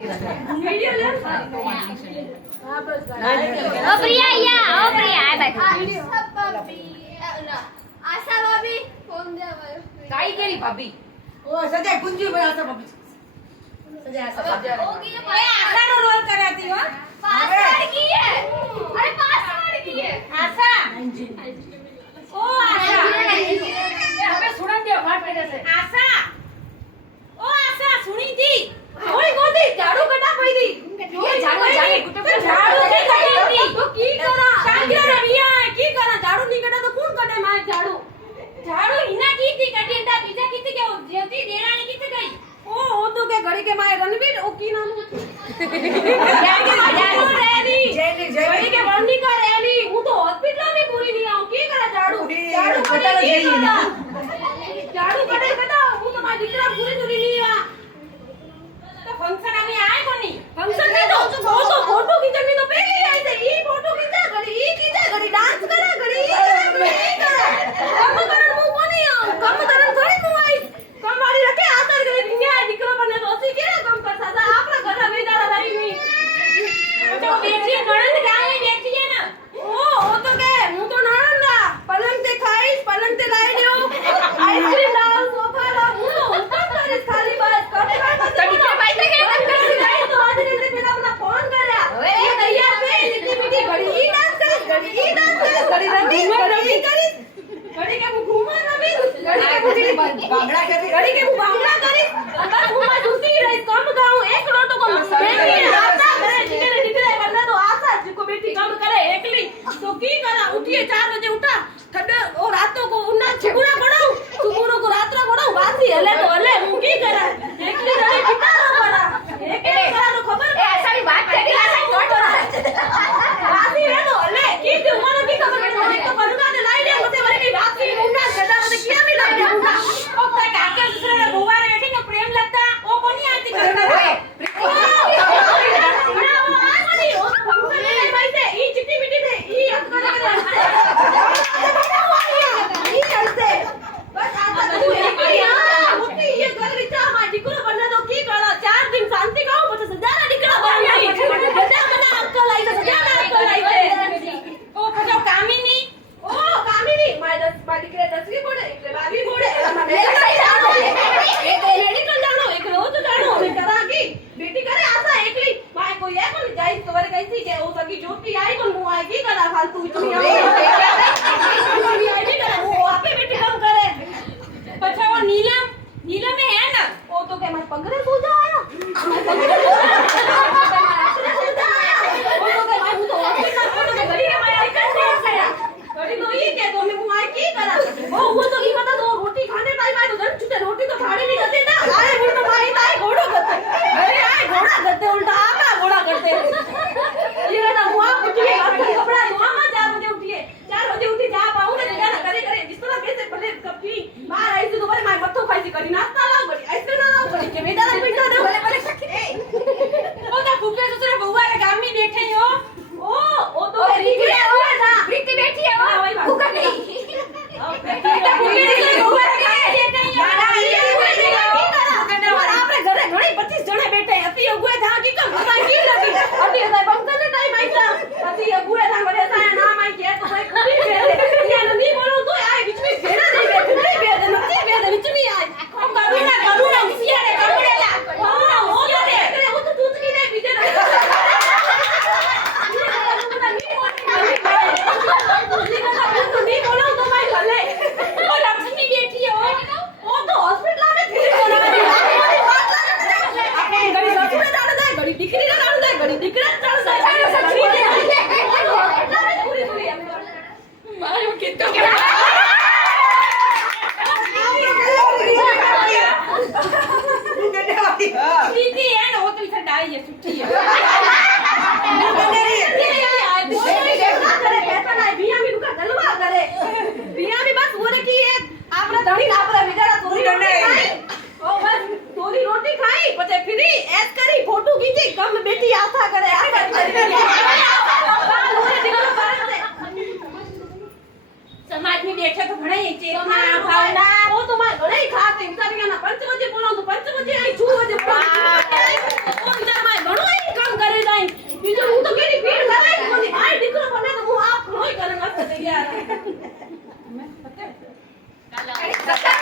video ले हां बस ओ प्रिया आ भाई आशा भाभी फोन दे काई केरी भाभी ओ सजे कुंजी भाई आशा भाभी सजे आशा होगी ये आशा नो रोल कराती हो पासवर्ड की है अरे पासवर्ड की है आशा ओ आशा હવે સુણન દે ફાટ પડે છે आशा ओ आशा सुनी थी ओए कोती झाड़ू कटा पई थी ये झाड़ू जाने गुटे झाड़ू के कटी थी तो की करा शांति रविया की करा झाड़ू नहीं कटा तो कौन कटे मार झाड़ू झाड़ू हिना की थी कटी ता बीजा की थी के ज्योति देरानी की थी गई ओ तो के घड़ी के मारे रणवीर ओ की नाम जेली घड़ी के बंदी का रैली हूं तो हॉस्पिटल में पूरी नहीं आऊं की करा झाड़ू झाड़ू कटे जेली ना झाड़ू कटे कटा हूं तो मारी दीकरा पूरी पूरी नहीं आ तो फंक्शन आने आए कोनी फंक्शन में तो फोटो खींचने तो पहले आई थे ई फोटो खींचा घड़ी ई खींचा घड़ी डांस करा घड़ी ई करा कम करन मु कोनी कम करन थोड़ी मु आई कम वाली रखे आतर करे दुनिया दीकरो बने तो असि केरा कम कर सादा आपरा घर में जाड़ा रही मी तो देखिए नणंद गांव में देखिए ना ओ तो के मु तो नणंद पलंग ते खाई पलंग ते लाई दो आइसक्रीम लाओ सोफा लाओ मु तो ऊपर करे खाली बात कर तड़ी के भाई ते के तो आज ने मेरा अपना फोन करया ये तैयार पे इतनी मीठी घड़ी ई डांस करे घड़ी रवि करी घड़ी के मु घूमा रवि घड़ी के मुझे बांगड़ा के घड़ी के मु भांगड़ा करी अगर घूमा दूसरी रही कम गाऊं एक लोटो को बेटी आता करे निकले वरना तो आशा जिसको बेटी कम करे एकली तो की करा उठिए 4 बजे उठा ठंडे और रातों को उन्ना छुरा पड़ाऊं सुबह को रात रा पड़ाऊं बासी हले तो हले मु की करा एकली रही पिटारो पड़ा एकली करा तो खबर ए सारी बात तेरी आशा नोट बासी है तो हले की तुम्हारा की खबर है तो बनुगा ने लाई दे मुझे वरी बासी मुंडा गदा मुझे किया भी लाई दे मुंडा ओ तक आके दूसरे ने बुआ रे बैठी के प्रेम लगता ओ कोनी आती करना बेटी करे आशा एकली माय कोई है कोई जाई तो वरे कैसी के ओ सकी ज्योति आई कोन मु आई की करा फालतू इतनी आई नहीं करे वो आपे बेटी कम करे अच्छा वो नीलम में है ना वो तो के मैं पगरे सूजा आया वो तो के मैं तो हॉस्पिटल फोटो के घड़ी के मैं आई कैसे आया घड़ी तो ये के तो मैं मु आई की करा वो तो की पता तो रोटी खाने टाइम आई तो जन छुटे रोटी तो खाने नहीं करते ना आए वो तो भाई ताई घोड़ो करते अरे आए घोड़ा करते उल्टा आका घोड़ा करते ये ना हुआ उठिए आपका कपड़ा हुआ मत 4 बजे उठिए 4 बजे उठी जा पाऊं ना जाना करे जिस तरह कैसे भले कभी बाहर आई तो तुम्हारे माय मत्थो खाई थी करी नाश्ता लाओ बड़ी आइसक्रीम लाओ बड़ी के बेटा ला पैसा दे भले सके ओ ना फुफे ससुरे बउआ रे गाम में बैठे हो ओ तो प्रीति हुआ था प्रीति बैठी है हां वही भूखा नहीं बेटा फुफे ससुरे बउआ रे गाम में बैठे हो ना ये और आपरे घरे घणी 25 जणे बैठे अति उगवे था की कम मजा की लगी अति असा फंक्शन ने टाइम आई था अति उगवे था बड़े सा नाम आई के तो भाई कुड़ी फेरे या नहीं बोलो तो आए बीच में फेरा नहीं बैठे बीच में आए हम करूना उसिया रे कपड़ेला हां हो रे करे वो तो दूध की नहीं बीजे नहीं बोलो तो मैं भले और लक्ष्मी बैठी है वो तो हॉस्पिटल में फिर अपने घड़ी ससुरे जाने दे घड़ी दिकरी ने जाने दे घड़ी दिकरा चढ़ जाए पूरी पूरी मारो कितो दीदी है ना वो तो इसे डाई है छुट्टी है बिया भी रुका गलवा करे बिया भी बस वो की है आपरा धणी आपरा बिचारा थोड़ी रोटी खाई ओ बस थोड़ी रोटी खाई पछे फिरी ऐस करी फोटो खींची कम बेटी आशा करे समाज में बैठे तो घणे चेतना भावना वो तो मार घणे खाते इंसान ना 5 बजे बोलो तो 5 बजे आई 6 बजे बोलो સત્તર